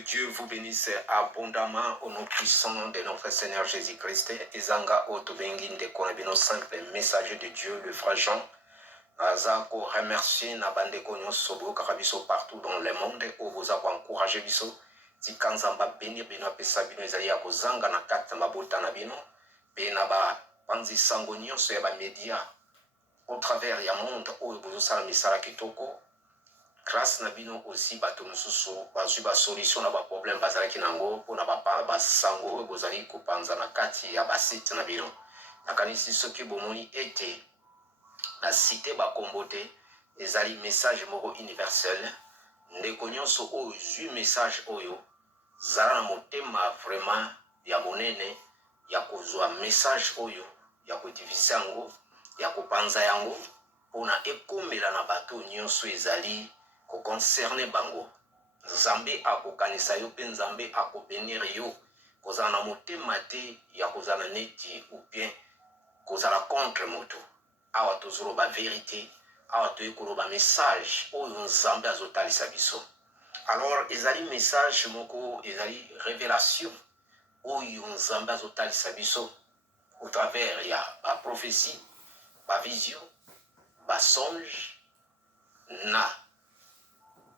Dieu vous bénisse abondamment au nom puissant de notre Seigneur Jésus-Christ. Ezanga Otobengi Ndekonabino, simple messager de Dieu, le frère Jean. Azako remercier Nabandeko Nyosobo Karabiso partout dans le monde. Oboza ko encourager biso. Tikanzamba bénir bino apesa bino ezali ya kozanga na kati mabota na bino. Be na ba panzi sango nyonso ya ba media au travers ya monde oyo bozosala misala kitoko. Grâce na bino aussi bato mosusu bazwi ba solution na ba problème bazalaki nango mpona basango oyo bozali kopanza na kati ya basite na bino. Nakanisi soki bomoni ete na cité bakombo te ezali message moko universel. Ndeko nyonso oyo zwi message oyo zala na motema vraiment ya monene ya kozwa message oyo ya kodivisa yango ya kopanza yango mpona ekomela na bato nyonso ezali concerne bango. Nzambe akokanisa yo mpe Nzambe akobenir yo kozala na motema te ya kozala neti ou bien kozala contre moto. Awa tozoloba vérité, awa toye koloba message oyo Nzambe azotalisa biso. Alors ezali message moko ezali révélation oyo Nzambe azotalisa biso au travers ya ba prophétie, ba vision, ba songe na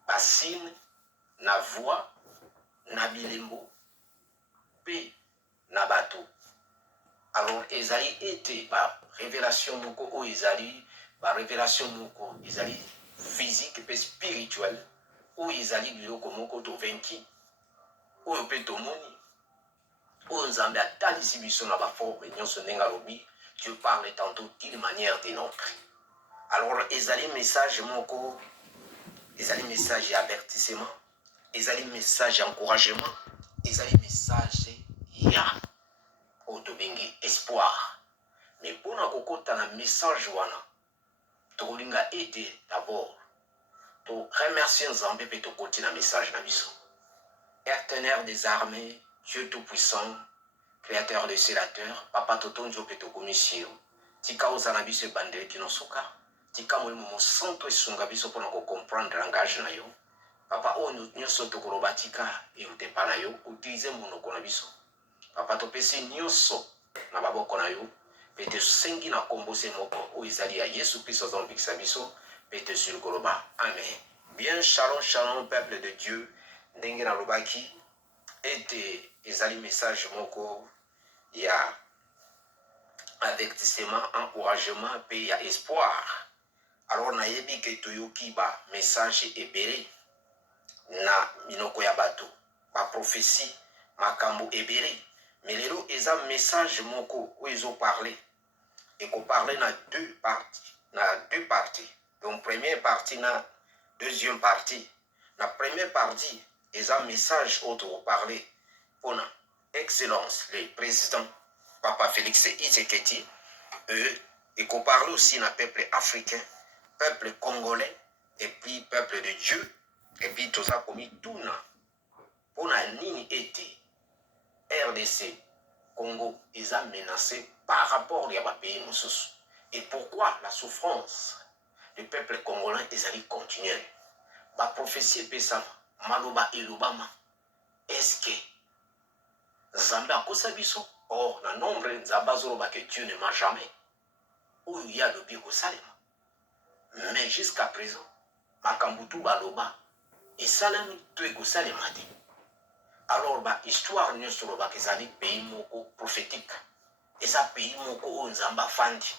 basine, na voix, na bilembo, pe na bato. Alors, ezali ete ba révélation moko o ezali, ba révélation moko ezali physique pe spirituelle, o ezali biloko moko to venki, o pe to moni, o Nzambe atalisi biso na ba forme nyonso ndenge alobi, Dieu parle tantôt d'une manière d'une autre. Alors, ezali message moko, ezali message d'avertissement, ezali message d'encouragement, ezali message ya otobengi espoir. Mais pour na kokota na message wana, tokolinga ete d'abord to remercier Nzambe pe to koti na message na biso. Éternel des armées, Dieu tout-puissant, créateur des sénateurs, papa totonjo pe to komisio, tika ozana biso bandeli kinosuka. Tika molimo mo santo esunga biso pona ko comprendre langage na yo. Papa ono nyonso tokoloba tika e utepa na yo, utilize monoko na biso. Papa topesi nyonso na baboko na yo, pe te sengi na kombo se moko o ezali ya Yesu Kristo azambikisa biso, pe te sur koloba. Amen. Bien, shalom, shalom, peuple de Dieu. Ndenge na lobaki, ete ezali message moko ya avertissement, encouragement, pe ya espoir. Alors na yebi ke toyoki ba message ebele na minoko ya bato, ba prophétie, makambo ebele. Mais lelo eza message moko où ils ont parlé. Et qu'on parlait na deux parties. Donc première partie na deuxième partie. La première partie, eza message autre parler pour na excellence, le président Papa Félix Tshisekedi, et qu'on parle aussi na peuple africain, peuple congolais, et puis peuple de Dieu, et puis tout ça comme tout na. Pour na nini été, RDC, Congo, ils ont menacé par rapport à pays Moussous. Et pourquoi la souffrance du peuple congolais, ils allaient continuer. La prophétie Pessama, Maloba et Lubama, est-ce que Zambé a Kosabiso? Or, le nombre de Zabazoroba que Dieu ne m'a jamais, où il y a le Biko Salema. Mais jusqu'à présent, Makambutu Baloba et Salem Tueko Salemati. Alors, bah, histoire nous sur le pays moko prophétique. Et ça pays moko Nzamba Fandi.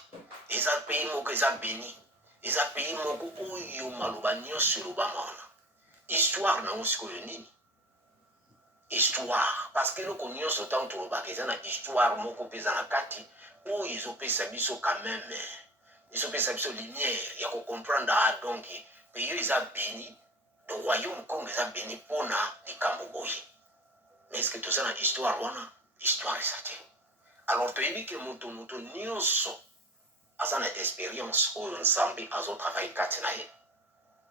Et ça pays moko eza béni. Et ça pays moko oyo maloba nyo sur le bamana. Histoire na osiko yonini. Histoire. Parce que nous connaissons autant de l'obakeza na histoire moko pesa na kati. Ou ils ont pesa biso quand même. Ils ont pesa biso lumière. Il y a qu'on comprendre donc pays eza béni. Le royaume Congo eza béni pona di Kamboboye. Mais est-ce que tout ça dans l'histoire, l'histoire est certaine. Alors, tu as dit que moto nyonso a une expérience où Nzambe a travaillé katinaye.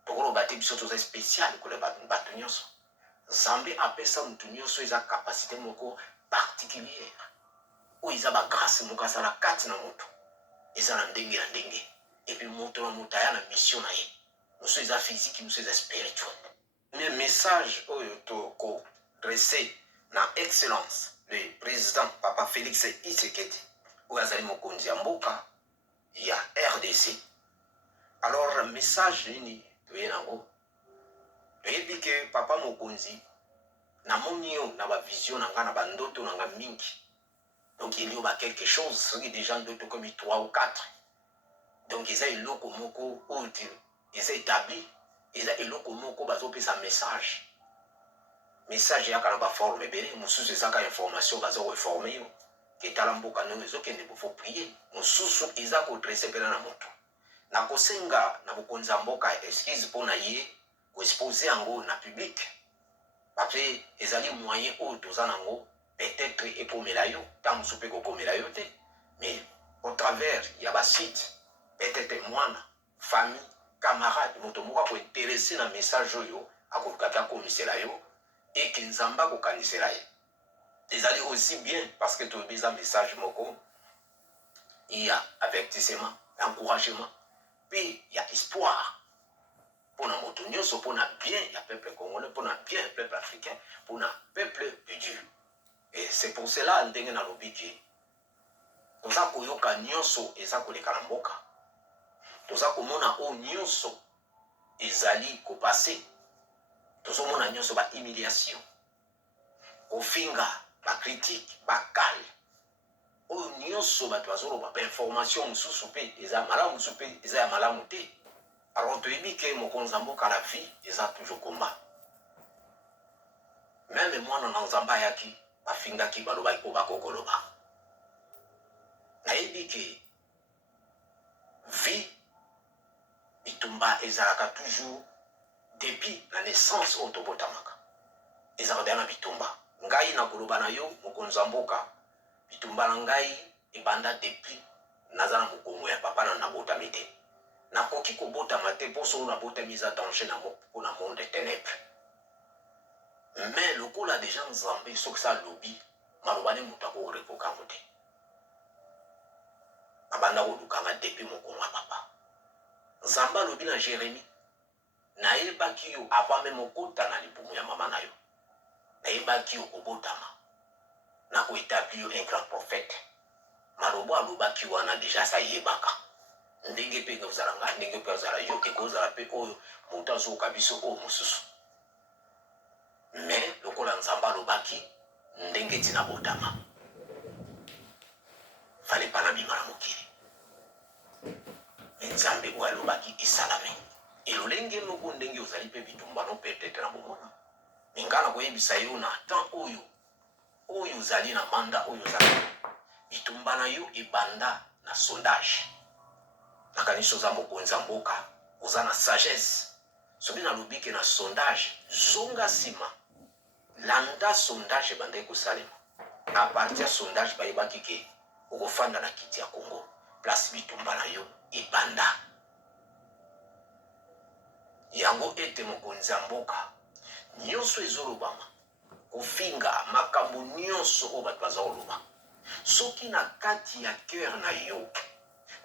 Donc, on a des choses spéciales pour les bateaux nyonso. Nzambe appelle ça moto nyonso, ils ont une capacité moko particulière. Où ils ont une grâce moko à la katina moto. Ils ont un dengue. Et puis, moto a une mission naye. Nous sommes physique, nous sommes spirituel. Mais message, oh, dressé na excellence le président Papa Félix Tshisekedi ou azali mokonzi ya mboka ya RDC. Alors message nini toye nango toyebi ke papa mokonzi na moni yo na ba vision na nga na ba ndoto na nga mingi. Donc il y a quelque chose soki déjà ndoto comme 3 ou 4. Donc ils a eloko moko oyo ils a établi, ils a eloko moko bazopesa message. Message ya kana ba forme bele mususu ezaka information bazo reformer yo ketala mboka no ezokende bofo prier mususu eza ko dresser pela na moto na kosenga na bokonza mboka excuse pona ye ko exposer yango na public parce ezali moyen oyo toza nango peut-être epomela yo ta mususu pe kokomela yo te mais au travers ya ba site peut-être mwana famille camarade moto moko ko intéresser na message oyo akokaka komisela yo et que Nzamba ko kanisela ye. Ezali aussi bien parce que tu as un message moko, il y a avertissement, encouragement, puis il y a espoir. Pour la motonioso, pour la bien, il y a peuple congolais, pour la bien, peuple africain, pour le peuple de Dieu. Et c'est pour cela, ndenge na lobiki, toza koyoka nyonso eza koleka na mboka. Toza komona o nyonso ezali kopase. Tozo mona nyonso ba humiliation. Kofinga, ba critique, ba kale. O nyonso bato bazoloba ba information mususu pe eza malamu mususu pe eza ya malamu te. Alors toyebi ke mokonzi mboka la vie eza toujours combat. Même mwana na nzamba yaki bafingaki baloba ko bakokoloba. Nayebi ke vie bitumba ezalaka toujours depuis la naissance otobotamaka. Ezalaka na bitumba. Ngai na koloba na yo mokonzi mboka bitumba na ngai ebanda depuis nazala mokongo ya papa na nabotami te. Nakoki kobotama te mpo solo nabotami eza danger na mpona monde ténèbre. Mais lokola déjà nzambe soki sa lobi maloba ne moto akorepoka ngo te. Abanda kolukanga depuis mokongo ya papa. Nzambe alobi na Jérémie nayebaki yo avant meme okota na libumu ya mama na yo. Nayebaki yo kobotama na koétabli yo un grand prophète. Malobo alobaki wana déjà sa yebaka. Ndenge pe kozalanga ndenge pe kozala yo ekozala pe oyo moto azoka biso oyo mosusu. Mais lokola nzamba alobaki ndenge tina botama fale pana bima na mokili. Nzambe oyo alobaki esalame. Elolenge moko ndenge ozali pe bitumbano peut-être na bomona. Ngana koyebisa yo na temps oyo ozali na manda oyo ozali. Bitumbana yo ebanda na sondage. Nakaniso za mokonzi mboka oza na sagesse. Sobi na lobike na sondage zonga sima. Landa sondage bande kosalema. A partir ya sondage bayebaki ke okofanda na kiti ya Congo. Place bitumbana yo ebanda. Yango ete mokonzi mboka nyonso ezolobama kofinga makambo nyonso oyo bato baza koloba soki na kati ya cœur na yo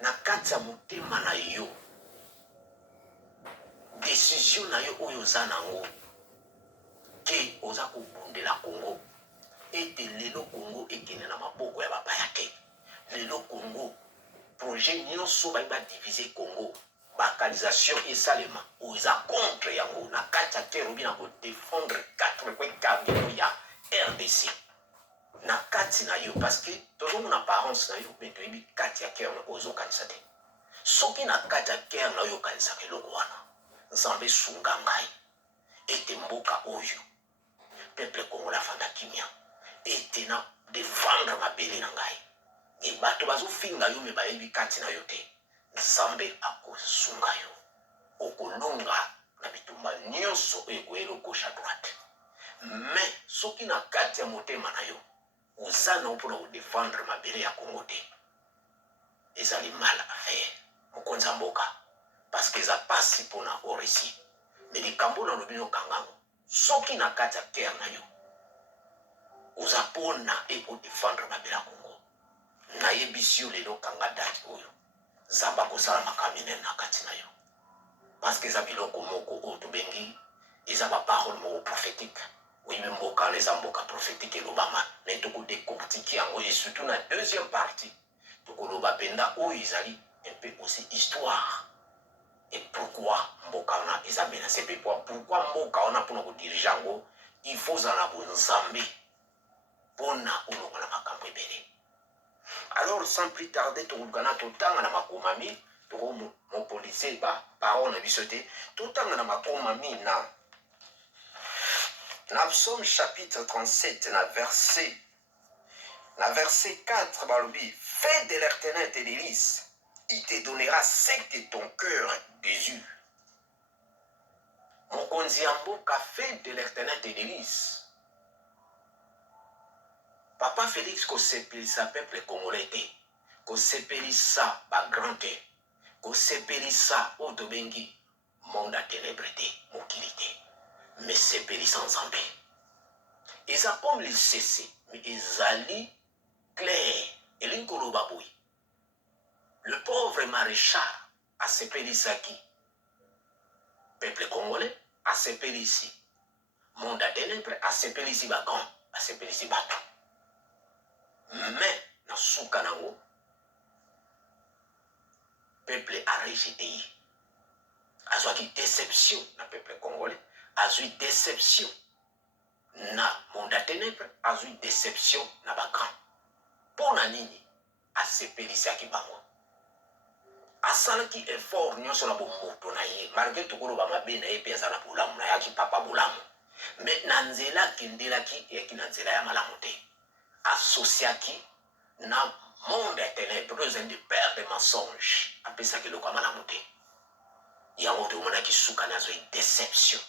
na kati ya motema na yo décision na yo oyo oza nango ke oza kobundela Congo ete lelo Congo ekende na maboko ya bapaya te. Lelo Congo projet nyonso bayi badivize Congo bakalisation esalema oyo eza contre yango na kati ya cœur obi na kodefendre 4.4 ya RDC na kati na yo parce que tozomona apparence na yo mais toyebi kati ya cœur na ozokanisa te. Soki na kati ya cœur na yo okanisaka eloko wana nzambe sunga ngai ete mboka oyo peuple congolais afanda kimia ete na défendre mabele na ngai e bato bazofinga yo me bayebi kati na yo te. Nzambe akosunga yo okolonga na bitumba nyonso ekoyeli gauche à droite. Mais soki na kati ya motema na yo oza na mpona kodefendre mabele ya Congo te ezali mal affaire mokonzi mboka parce que eza pasi mpona oresi. Mais likambo na lobi nokangango soki na kati ya cœur na yo oza mpona ekodefendre mabele ya Congo nayebisi yo lelo kanga date oyo Zamba kosala makamine na kati na yo. Parce que eza biloko moko oyo tobengi eza ba parole moko prophétique. Oui, même mboka les mboka prophétique et l'Obama mais tout décortiquer en et surtout la deuxième partie tout l'Oba penda où ils allaient un peu aussi histoire et pourquoi mboka on a examiné c'est pourquoi mboka on a pour nous diriger il faut en avoir nzambe pour na on a makambo ebele. Alors sans plus tarder tout gana tout temps na makomami tout mon policier ba parole na bisoté tout temps na makomami na Psaume chapitre 37, verset 4, balobi, fais de l'éternel tes délices, il te donnera ce que ton cœur désire. Mon konziambo ka fait de l'éternel tes délices. Papa Félix ko sepelisa peuple congolais, ko sepelisa ba grande, ko sepelisa otobengi monde à ténébrité, mokilité. Mais sepelisa nzambe. Ils ont comme les cessé, mais ils allaient clair. Et l'inkolobaboui. Le pauvre maréchal a sepelissaki. Peuple congolais a sepellissi. Monde à ténèbres a sepellissi bagan, a sepellissi bateau. Mais, dans Soukanango, peuple a rejeté. A eu une déception dans le peuple congolais. A eu une déception na monde à ténèbres. A eu une déception na bagan. Pour na nini a sepelissaki bango. Asalaki effort nyonso na bomoto na ye malgré tokolo bamabe na ye mpe aza na bolamu na yaki papa bolamu mais na nzela akendelaki eyaki na nzela ya malamu te asosiaki na monde ya ténèbres de père de mensonge apesaki eloko ya malamu te yango tomonaki suka nazwa déception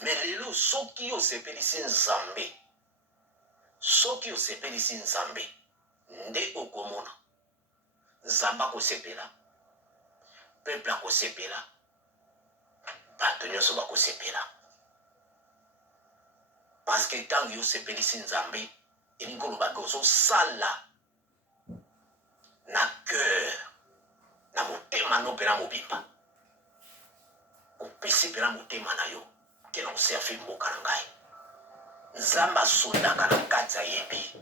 mais lelo soki osepelisi nzambe soki osepelisi nzambe nde okomona nzambe akosepela peuple akosepela bato nyonso bakosepela parce que ntango yosepelisi nzambe elingi olobaki ozosala na cœur na motema no mpe na mobimba opesi mpe na motema na yo ke na oservi mboka na ngai nzambe asondaka na kati ayebi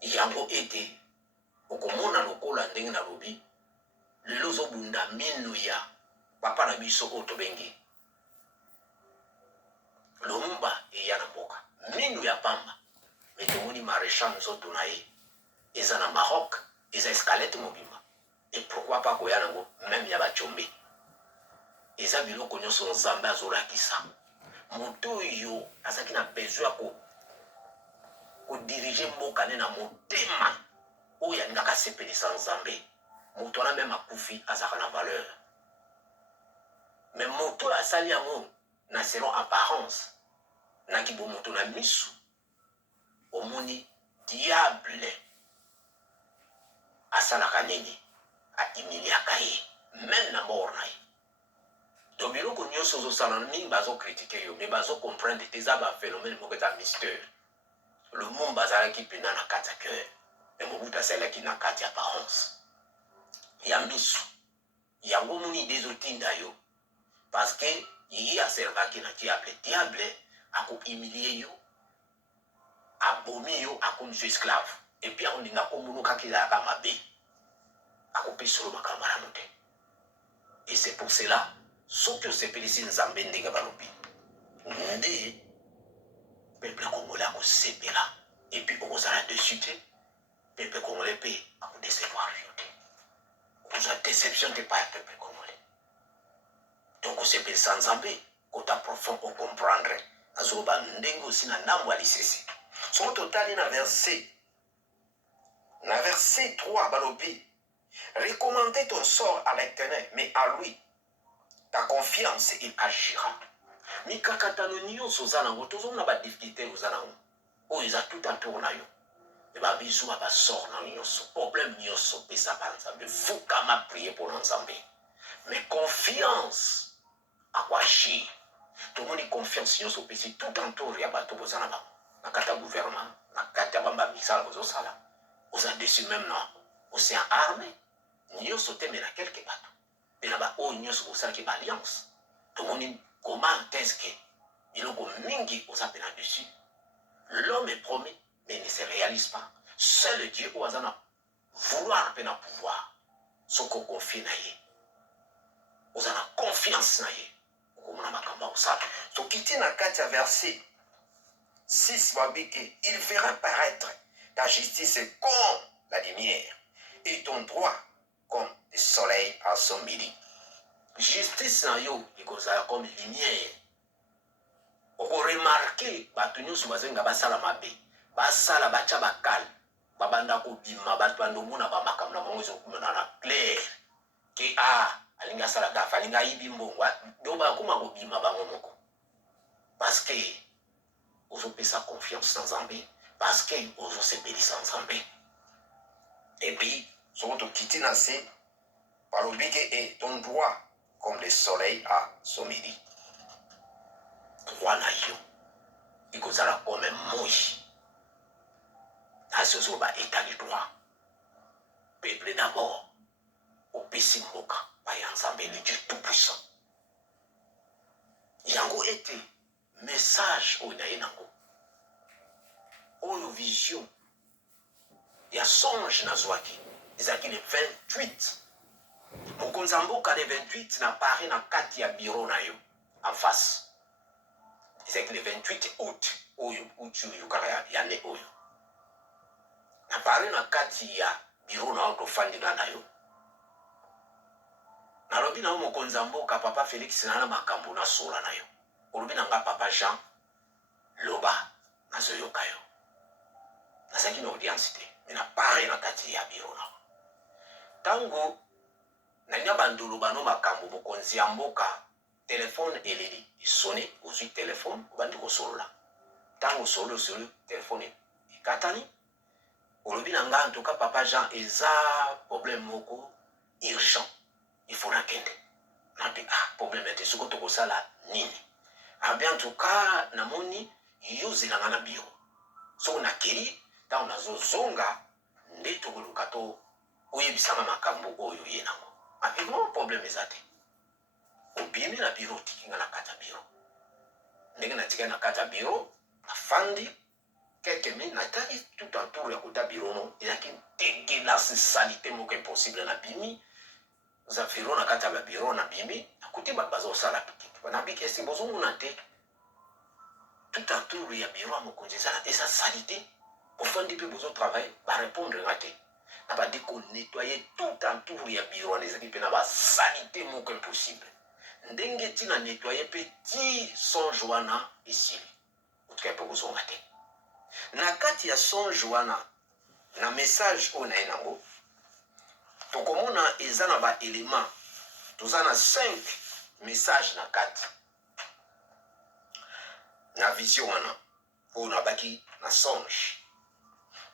yango ete okomona lokola ndenge nalobi lelo ozobunda minu ya papa na biso oyo tobengi lumba eya na mboka minu ya pamba me tomoni maréchal nzoto na ye eza na Maroc eza escalette mobimba et pourquoi pas koya nango même ya bacombe eza biloko nyonso nzambe azolakisa moto oyo azalaki na besoin ya kodirige mboka ne na motema oyo alingaka asepelisa nzambe moto wana meme akufi azalaka na valeur mais moto oyo asali yango na selon apparence naki bomoto na misu omoni diable asalaka nini ahumiliaka ye meme na mort na ye to biloko nyonso ozosala mingi bazokritike yo me bazocomprendre te eza baphénomène moko eza mystère lumumba azalaki mpena na kati ya cœur me mobutu asalaki na kati ya apparence ya misu yango moni ide ezotinda yo parce que ye aservaki na diable akohumilie yo abomi yo akomisi esclave epuis akolinga komonokaki ezalaka mabe akopesi yo makambo malamu te et c'est pour cela soki osepelisi nzambe ndenge balobi nde peuple congolais akosepela epuis okozala dessus te peuple congolais mpe akodecevoir yo te okozwa déception te pa ya peuple congolais donc osepelisa nzambe kota profond ocomprendre azoloba ndenge osi na ndambo ya lisese soki totali na verset 3 balobi recommandez ton sort à l'éternel mais à lui ta confiance il agira mikakatano nyonso oza nango tozomona badifficulté oza nango oyo eza tout autour na yo babiso ya basort na nyonso problème nyonso pesa pa nzambe fukama prie mpona nzambe mais confiance akoagir tomoni confiance nyonso opesi tout entour ya bato boza na bango na kati ya gouvernement na kati ya bamba misala bozosala oza dessus même na océan armé nyonso te mena quelque bato mpe na baoyo nyonso bosalaki baalliance tomoni comment est-ce que biloko mingi oza mpe na dessus l'homme est promis mais ne se réalise pas seul Dieu oyo aza na vouloir mpe na pouvoir soki okonfie na ye oza na confiance na ye okomona makambo akosala soki ti na kati ya verset 6 babi ke il fera paraître ta justice comme la lumière et ton droit comme le soleil à son midi. Justice na yo ekozala comme lumière. Oko remarquer bato nyonso bazenga basala mabe basala batya bakale babanda kobima bato bandomona bamakambo na bango ezokumana na clair ke alingi asala gafe alingi ayibi mbongo do bakoma kobima bango moko parce que ozopesa confiance na Nzambe parce que ozosepelisa Nzambe et puis soko tokiti na se balobi ke et ton droit comme le soleil à son midi droit na yo ekozala comme moi asi ozoba état du droit peuple d'abord opesi mboka baya Nzambe le Dieu tout puissant yango ete message oyo na ye nango oyo vision ya songe nazwaki ezalaki le 28 mokonzi ya mboka le 28 na pari na kati ya biro na yo en face ezalaki le 28 août oyo uti oyo kaka ya ne oyo na pari na kati ya biro na yo tofandinga na yo nalobi na yo mokonzi ya mboka papa Félix na makambo nasola na yo olobi na nga papa Jean loba nazoyoka yo nazalaki na audience te me na pari na kati ya biro na ntango nanya bandolo bano makambo mokonzi ya mboka telefone eleli esone ozwi telefone obandi kosolola ntango osolo telefone ekatani olobi na nga ntoka papa Jean eza problème moko urgent il faut nakende nabi problème ete soko tokosala nini abi en tout cas namoni yozelanga na biro soko nakeli ntango nazozonga nde tokoluka to oyebisanga makambo oyo ye nango apigement problème eza te obimi na biro otikinga na kati ya biro ndenge natikali na kati ya biro nafandi quelque minute natali tout entour ya kota biro no ezalaki dégueulasse salite moko impossible nabimi zafiro na kati ya babiro nabimi nakuti bato bazosala pikiki banabiki esi bozomona te tout entour ya biro ya mokonzi eza salite ofandi mpe bozotravaille barépondre nga te na badi konettoye tout entour ya biro wana ezalaki mpe na basalite moko impossible ndenge ti na nettoye mpe ti songe wana esili otukai mpe kozonga te na kati ya songe wana na message oyo na ye nango tokomona eza na baélément toza na 5 message na kati na vision wana oyo nabaki na songe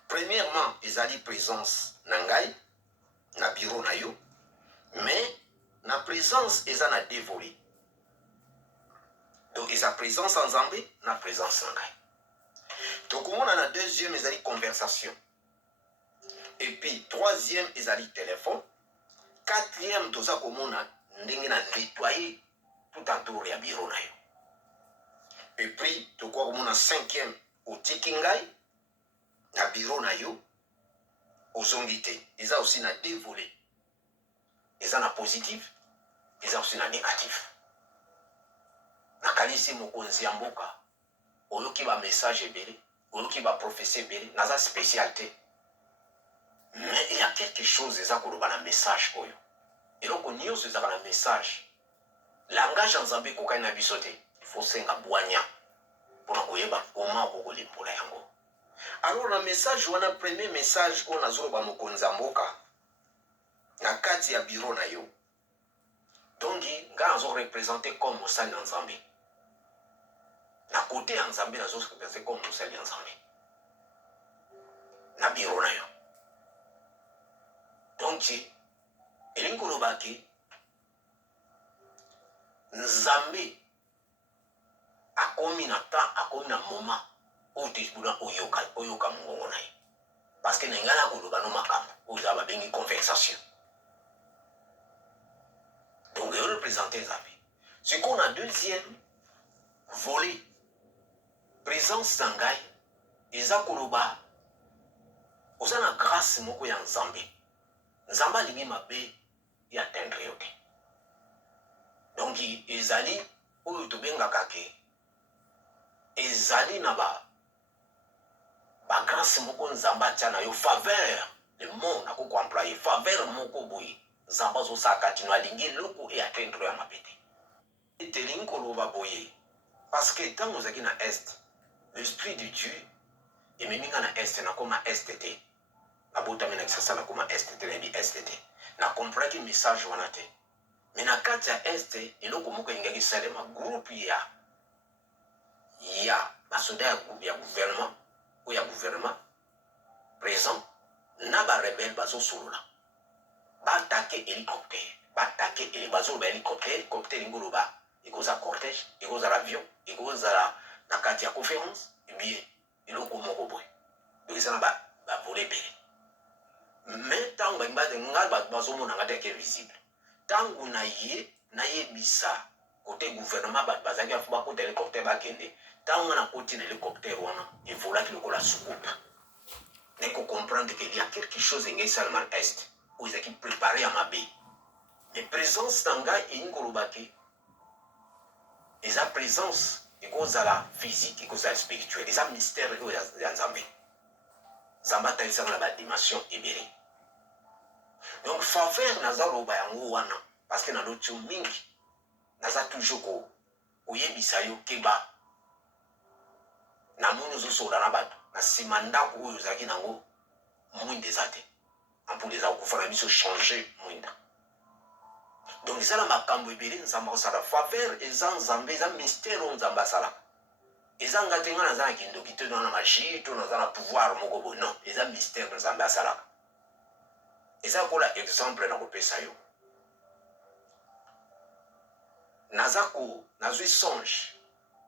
premièrement ezali présence na ngai na biro na yo mais na présence eza na dévolé donc eza présence en Nzambe na présence na ngai tokomona na deuxième ezali conversation et puis troisième ezali téléphone quatrième toza komona ndenge na nettoyer tout entour ya biro na yo et puis tokoka komona cinquième otiki ngai na biro na yo ozongi te eza aussi na dévolé eza na positif eza aussi na négatif nakanisi mokonzi ya mboka oyoki bamessage ebele oyoki baprofesie ebele naza spécial te mais il y a quelque chose eza koloba na message oyo eloko nyonso ezaka na message langage ya Nzambe ekokai na biso te ifo senga bwanya mpona koyeba koma okokolimbola yango alors na message wana premier message oyo nazoloba mokonzi ya mboka na kati ya biro na yo donki ngai nazorepresente comme mosali na Nzambe na kote ya Nzambe nazorepresente comme mosali ya Nzambe na biro na yo donki elingi koloba ke Nzambe akomi na temps akomi na moment oyo tebuna oyoka mongongo na ye parce que na ngai nakoloba no makambo oyo eza babengi conversation représenter Zambé. Ce qu'on a deuxième volet, présence Zangai, Eza Koloba, Ozana grâce moko ya Nzambe. Nzamba lingi mabe ya atteindre yote. Donc ezali oyo tobengaka ke ezali na ba grâce moko Nzamba tia na yo faveur, le mot na ko employer faveur moko boye. Nzamba zo saka tino alingi loko e atteindre ya mabete. Telingi koloba boye parce que tant ozaki na est, l'esprit de Dieu ememinga na est na koma est te. Abotami na kisasa na koma est te na bi est te. Na comprendre message wana te. Mais na kati ya est eloko moko engaki salema groupe ya basoda ya gouvernement ou ya gouvernement présent na ba rebelle bazo solola. Ba attaquer hélicoptère, ba attaquer hélicoptère ngoloba. Ikoza cortège, ikoza l'avion, ikoza na kati ya conférence, et bien eloko moko boy. Donc ça na ba voler belé. Mais tant ba ngba de ngal bazo mona ngata ke visible. Tangu na ye bisa côté gouvernement bazaki afuba côté hélicoptère ba kende. Tangu na côté hélicoptère wana, il vola ki lokola soucoupe. Mais qu'on comprendre qu'il y a quelque chose en Salman Est où ils ont préparé à ma baie. Mais présence tanga et ngolobaki. Et sa présence, il cause à la physique, il cause à la spirituelle. Et sa mystère, il cause à la Zambé. Zamba taille ça dans la dimension ibéré. Donc, faveur naza roba yango wana. Parce que dans l'autre mingi, naza toujours ko oyebisa yo keba. Na mono zo sola na bato. Na simanda ko oyo zaki nango mwinde zate. Ampou les akufana biso changer mwinda. Donc ça la makambo ibeli nzamba osala faveur eza nzambe eza mystère o nzamba sala. Eza ngatenga na zana kindo kito na magie to na zana pouvoir moko bo non, eza mystère nzamba sala. Eza kola exemple na kopesa yo. Nazako nazwi songe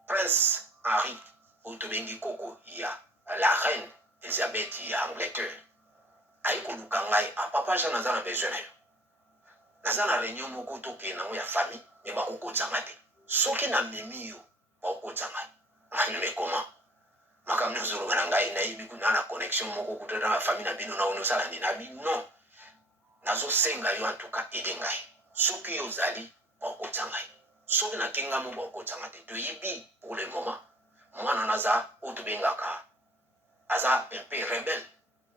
Prince Henri Otobengi Koko ya la reine Elizabeth ya Angleterre. Aiko lukangai a papa ja na zana besoin na yo. Naza na réunion moko toke na ya famille mais ba kokotsanga te. Soki na memi yo ba kokotsanga. Mais comment? Makamno zoro bana ngai na yibi kuna na connexion moko kutana na famille na bino na ono sala ni na bi non. Nazo senga yo en tout cas aider ngai. Soki yo zali ba kokotsanga. Soki na kenga mo ba kokotsanga te. To yibi pour le moment. Mwana naza otubengaka. Aza un peu rebelle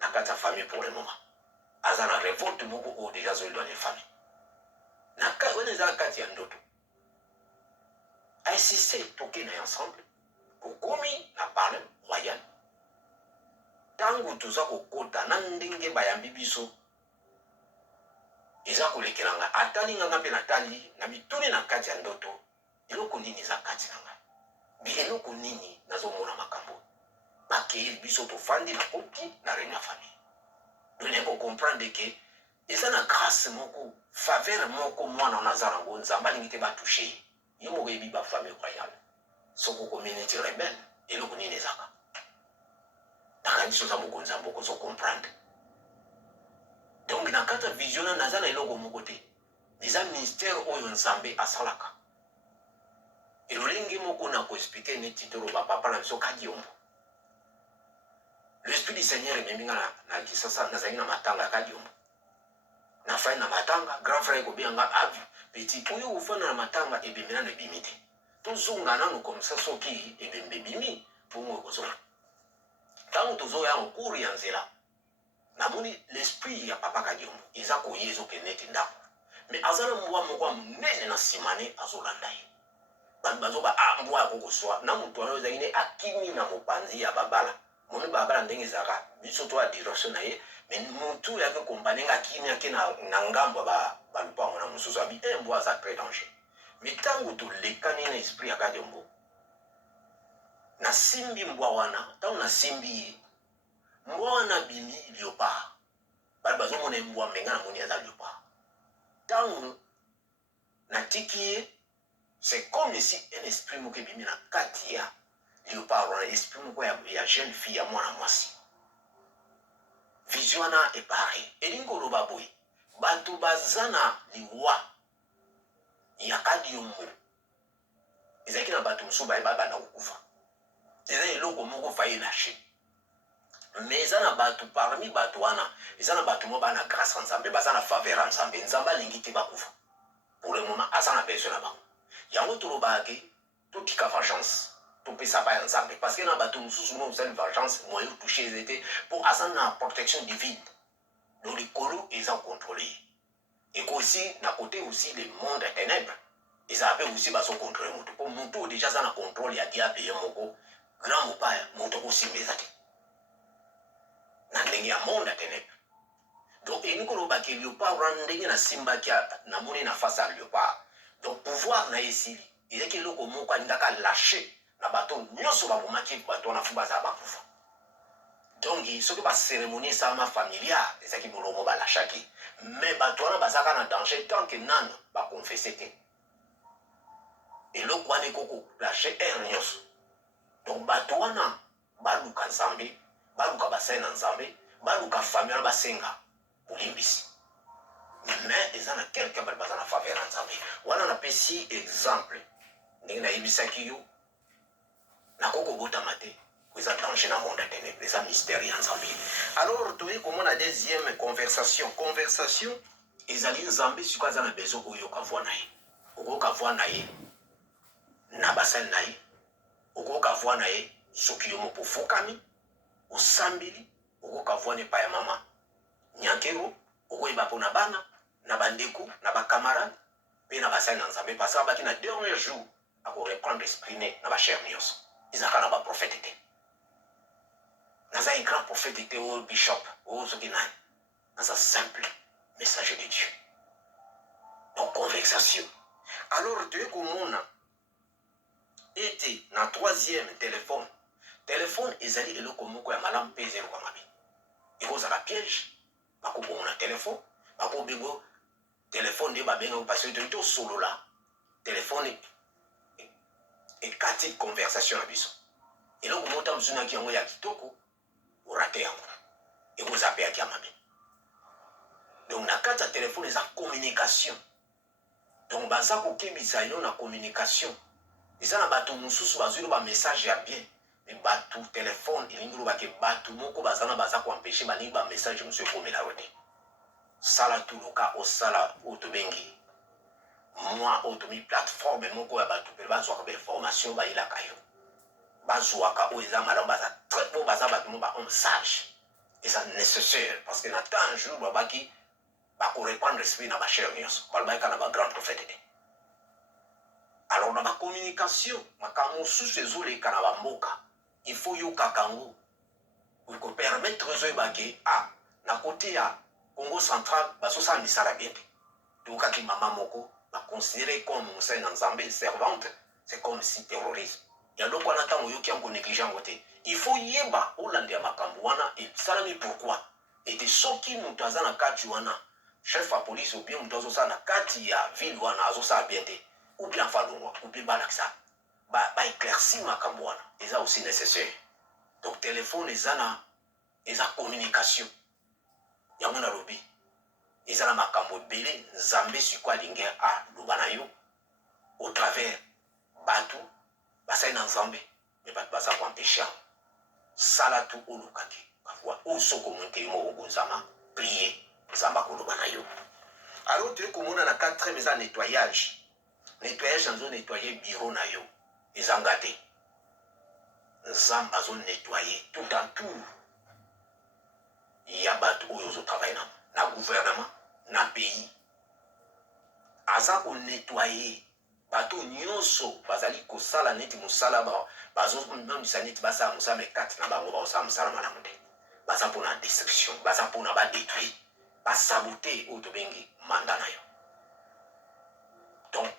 na kata famille pour le moment. Aza na révolte moko o déjà zo dans les familles. Na wene za kati ya ndoto aisise toke na ensemble kokomi na parle royal tangu tuza kokota na ndenge bayambi biso eza kolekelanga atalinganga mpe natali na mituni na kati ya ndoto eloko nini eza kati na ngai biloko nini nazomona makambo bakeyeli biso tofandi na koti na reine ya famille done kokomprendre ke eza na grâce moko faveur moko mwana naza nango nzamba alingi te batouche ye moko yebi bafamille royale soko communauté rebelle eloko nini ezaka takanisi oza mokonzi ya mboka ozo comprendre donc na kati ya vision naza na eloko moko te eza ministère oyo nzambe asalaka elolenge moko na koexplike neti toloba papa na biso kadiombo l'esprit du seigneur ememinga na kisasa nazalaki na matanga ya kadiombo na fai na matanga grand frère ko bianga avi petit oyo ufana na matanga ebimina na bimite tozonga nanu comme ça soki ebembe bimi pongo kozo tango tozo ya okuri ya nzela namoni l'esprit ya papa kadiombo eza koyezo keneti ndako mais azala mwa moko munene na simane azolanda ye bazoba mbwa ya kokoswa na mutu oyo zangine akimi na mopanzi ya babala moni babala ndenge zaka biso to a direction na ye mais mutu yake kombanenga kimi yake na ngambo ba lupango na mususu abi mbwa za très danger mais tango to lekani na esprit ya kadiombo na simbi mbwa wana tango na simbi mbwa wana bimi liopa bali bazomona mbwa menga na moni aza liopa tango na tiki c'est comme si un esprit moko ebimi na kati ya léopard wana esprit moko ya jeune fille ya mwana mwasi vision wana epare elingi oloba boye bato baza na liwa yakadi yomo ezaki na bato mosusu bayeba na kokufa eza eloko moko faye lâché mais eza na bato parmi bato wana eza na bato mo bana grâce ya nzambe baza na faveur ya nzambe nzambe alingi te bakufa pour le moment aza na besoin na bango yango tolobaka ke totika vengeance topesa ba ya nzambe parce que na bato mosusu mo osali vengeance moye otouche eze te mpo aza na protection divine donc likolo eza contrôlé et aussi na côté aussi le monde ya ténèbre eza mpe aussi bazokontrole moto mpo moto oyo déjà aza na contrôle ya diable ye moko grand mopaya moto okosimba eza te na ndenge ya monde ya ténèbre donc elingi kolobaki léopard wana ndenge nasimbaki namoni na face ya léopard donc pouvoir na ye esili ezaki eloko moko alingaka lâche na bato nyonso babomaki bato wana fu bazala bakufa donc soki bacérémonie esalama familiar ezaki bolomo balashaki mais bato wana bazalaka na danger tant que nano bakonfese te eloko wana ekoko lâche ere nyonso donc bato wana baluka nzambe baluka basali na nzambe baluka famille wana basenga bolimbisi mais eza na quelque bato baza na faveur ya nzambe wana napesi exemple ndenge nayebisaki yo nakokobotama te eza danger na monde ya ténèbre eza mystère ya nzambe alors toyei komona deuxième conversation ezali nzambe sikoyo aza na besoin oyoka voi na ye okoyoka voi na ye na basali na ye okoyoka voi na ye soki yo moko ofukami osambeli okoyoka voi na epai ya mama nyankero okoyeba mpo na bana na bandeko na bakamarade mpe na basali na nzambe parce abaki na dernier jour akoreprendre esprit ne na bachere nyonso ezalaka na baprofete te naza un grand prophète te oyo bishop oyo soki nani naza simple messager de Dieu donc conversation alors toye komona ete na troisième téléphone ezali eloko moko ya malamu mpe eza eloko ya mabe ekozala piège bakobomona téléphone bakobengo téléphone nde babengako parce que tosolola téléphone ekati conversation na biso eloko moko ta mozunaki yango ya kitoko orate yango ekoza mpe yaki ya mabe donc na kati ya telefone eza communication donc baza kokebisa yo na communication eza na bato mosusu bazwili bamessage ya bien me bato telefone elingi lobake bato moko bazana baza koampeshe balingi bamessage mosusu ekomela yo te sala tuluka osala oyo tobengi mwa oyo tomi plateforme moko ya bato mpe bazwaka bainformation bayelaka yo bazwaka oyo eza malamu baza très po baza bato mo bahomme sage eza nécessaire parce que na temps un jour babaki bakorépandre esprit na bachere nyonso balobaki na bagrand prophète te alors na bacommunication makambo mosusu ezoleka na bamboka il faut yokaka yango okopermettre ozoyebake na kote ya Congo central bazosala misala bien te tokaki mama moko baconsidéré comme mosali na nzambe servante c'est comme si terrorisme ya loko wana ntango oyoki yango néglige yango te il faut yeba olanda ya makambo wana esalami pourquoi ete soki moto aza na kati wana chef ya police ou bien moto azosala na kati ya ville wana azosala bien te ou bien falongwa ou bien balakisa baéclairci makambo wana eza aussi nécessaire donc téléphone eza communication yango nalobi eza na makambo ebele nzambe siko alingi aloba na yo au travers bato basali na nzambe me bato baza koampeshe yango sala tu olukaki parfois oyo soko monte yo moko kozama prie nzambe akoloba na yo alors toye komona na 4e eza nettoyage nazo nettoye biro na yo ezanga te nzambe azonettoye tout en tout ya bato oyo ozotravaille na gouvernement na pays aza konettoye bato nyonso bazali kosala neti mosala bazomamisa neti basala mosala me kati na bango bazosala mosala malamu te baza mpona destruction baza mpona badétruire basabote oyo tobengi manda na yo donc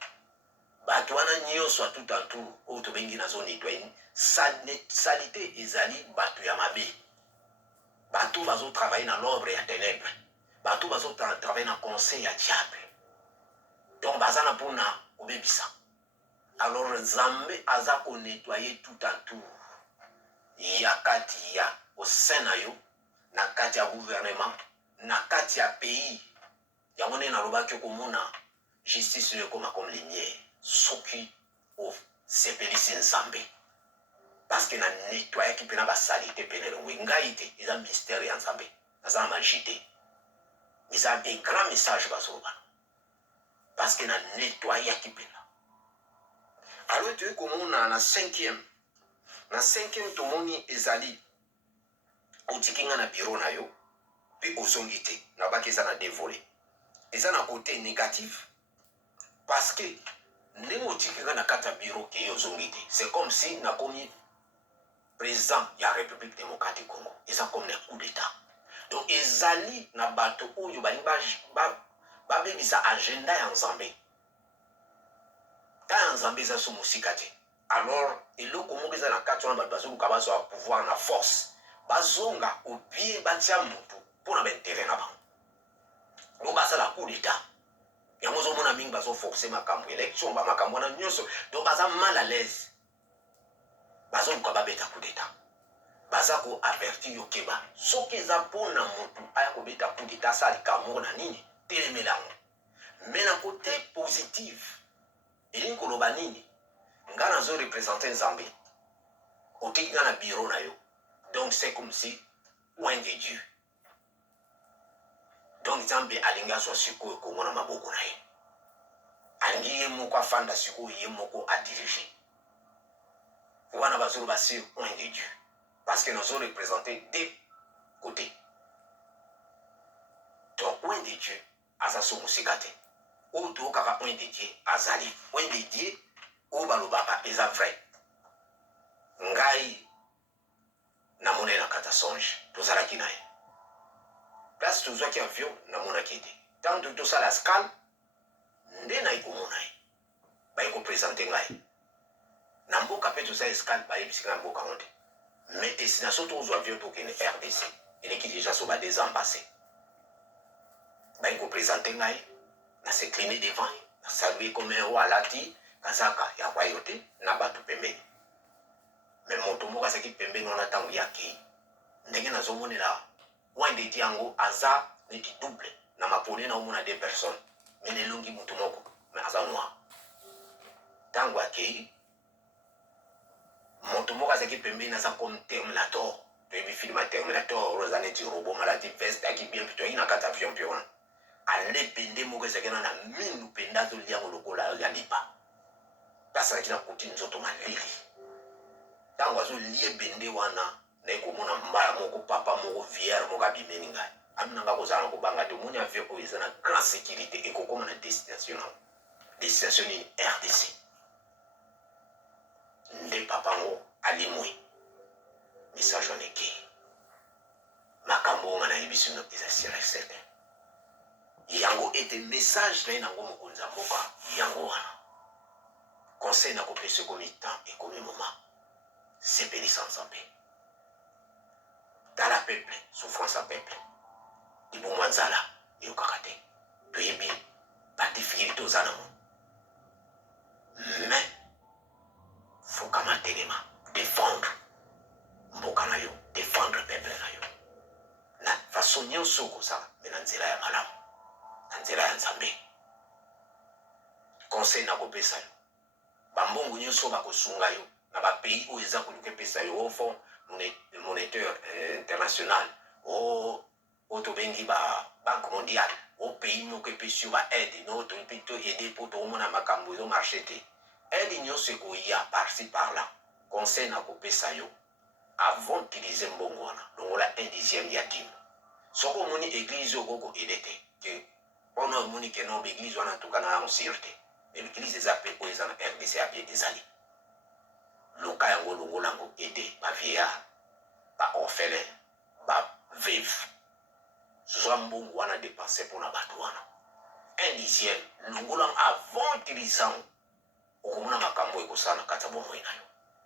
bato wana nyonso tout en tout oyo tobengi nazonettoye salite ezali bato ya mabe bato bazotravaille na l'ordre ya ténèbre bato bazotravaille na conseil ya diable donc baza na mpona kobebisa alors nzambe aza konettoye tout en tout ya kati ya osen na yo na kati ya gouvernement na kati ya pays yango nde nalobaki komona justice oyo ekoma comme lumière soki osepelisi nzambe parce na nettoyaki mpe na basalite mpe lelo ngai te eza mystère ya nzambe naza na magie te eza un grand message bazolobana parce que na nettoyaki mpena alors toyei komona na cinquième tomoni ezali otiki nga na biro na yo mpe ozongi te nabaki eza na dévolé eza na côté négatif parce que ndenge otiki nga na kati ya biro ke yo ozongi te c'est comme si nakomi président ya république démocratique congo eza comme na coup d'état donc ezali na bato oyo balingi babebisa agenda ya nzambe ta ya nzambe eza so mosika te alors eloko moko eza na kati wana bato bazoluka bazwa pouvoir na force bazonga obie batia motu mpo na baintere na bango o basala coup d'état yango ozomona mingi bazoforce makambo élection bamakambo wana nyonso donc baza mal à l'aise bazoluka babeta coup d'état baza koavertir yo keba soki eza mpona motu aya kobeta coup d'état asala likambo na nini telemela yango mais na côté positive elingi koloba nini nga nazorepresente nzambe otiki nga na biro na yo donc c'est comme si loin de Dieu donc nzambe alingi azwa sikoyo kongo na maboko na ye alingi ye moko afanda sikoyo ye moko adirige wana bazoloba sur loin de Dieu parce que nazorepresente deux côtés donc loin de Dieu aza so mosika te oyo toyokaka loin de Dieu azali loin de Dieu oyo balobaka eza vrai ngai namona na kata songe tozalaki na ye place tozwaki avion namonaki te ntango tosala scale nde nayi komona ye bayi kopresente ngai na mboka mpe toza escale bayebisi ngai mboka ngo te mais destination tozwa avion tokende RDC eleki déjà so badésembassé bayi kopresente ngai na se cliner devant ye na salue comme un roi alati kazaka ya royauté na bato pembeni mais moto moko azalaki pembeni wana ntango yakei ndenge nazomonela wandeti yango aza neti double na mapone na omona deux personnes mais nelongi moto moko mais aza noir ntango akei moto moko azalaki pembeni aza comme terminator toyebi filme ya terminator oza neti robot malati veste aki bien mpe toyaki na kati avion mpe wana alebende moko ezalaki na mindu mpenza azoliango lokola ya lipa place azalaki na kuti nzoto malili ntango azolie bende wana naye komona mbala moko papa moko viere moko abimeni ngai aminanga kozala na kobanga te omoni avion oyo eza na grande sécurité ekokoma na destination nango destination nini RDC nde papa ngo alimwi message wana ekei makambo onga nayebi sino eza sire certain yango ete message naye nango mokonzi ya mboka yango wana conseil nakopesa ekomi temps ekomi moment sepelisa nzambe tala peuple souffrance ya peuple libomwa nzala eyokaka te toyebi badifficulté oza nango mais fokama telema défendre mboka na yo défendre peuple na yo na façon nyonso okosala me na nzela ya malamu na nzela ya nzambe conseil nakopesa yo bambongo nyonso bakosunga yo na bapays oyo eza koluka epesa yo au fond monétaire international oyo tobengi babanque mondiale o pays moko epesi yo baaide no toyebi to aide mpo tokomona makambo ezomarche te aide nyonso ekoya parci par là conseil nakopesa yo avant utilize mbongo wana longola 1/10 ya dime soki omoni église okoko ede te ke mpona omoni ke no baeglise wana tukana yango sire te l'église eza mpe oyo eza na RDC ya bien ezali luka yango longola yango ede bavieillard baorphelin baveuve zwa mbongo wana dépense mpona bato wana 1/10 longola yango avant utilisango okomona makambo ekosala na kati ya bomoi na yo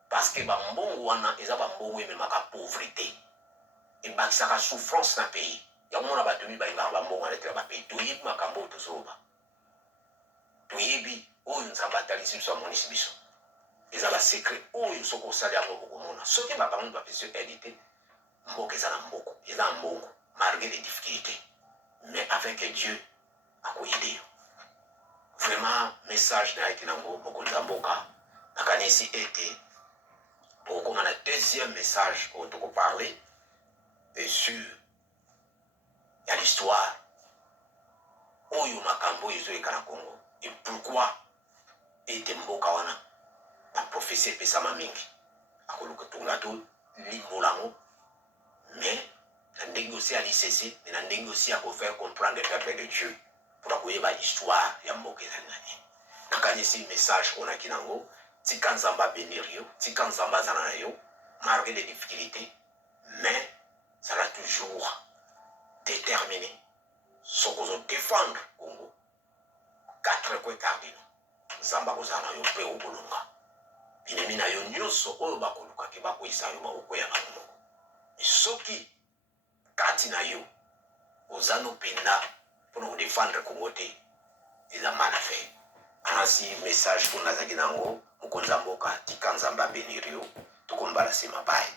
parce que bambongo wana eza bambongo ememaka pauvreté ebakisaka souffrance na pays yango mona bato mibayingaka bambongo wana etela bapays toyebi makambo oyo tozoloba toyebi oyo nzambe atalisi biso amonisi biso eza basekret oyo soki osali yango okomona soki babango bapesi yo aide te mboka eza na mboko eza na mbongo malgré les difficultés mais avec Dieu akoyede yo vraiment message na yaki nango mokonza mboka nakanisi ete tokokoma na deuxième message oyo tokoparle sur ya l'histoire oyo makambo ezoyeka na Congo et pourquoi ete mboka wana baprophétie epesama mingi akoluka tonga to limbolango mais na ndenge osi ya lisese mais na ndenge osi ya kofaire comprendre le peuple de Dieu pour akoyeba histoire ya mboka ezali na nini nakanisi message onaki nango tika nzambe abénir yo tika nzambe azala na yo malgré les difficultés mais zala toujours déterminé soko ozodéfendre Congo 4 points cardinaux nzambe akozala na yo mpe okolonga binemi na yo nyonso oyo bakolukaki bakweyisa yo maboko ya bango moko soki kati na yo oza nopenda mpona kodéfendre Congo te eza mal affaire anasi message mpo nazalaki nango mokonzi ya mboka tika nzambe abénir yo tokombala nsima baye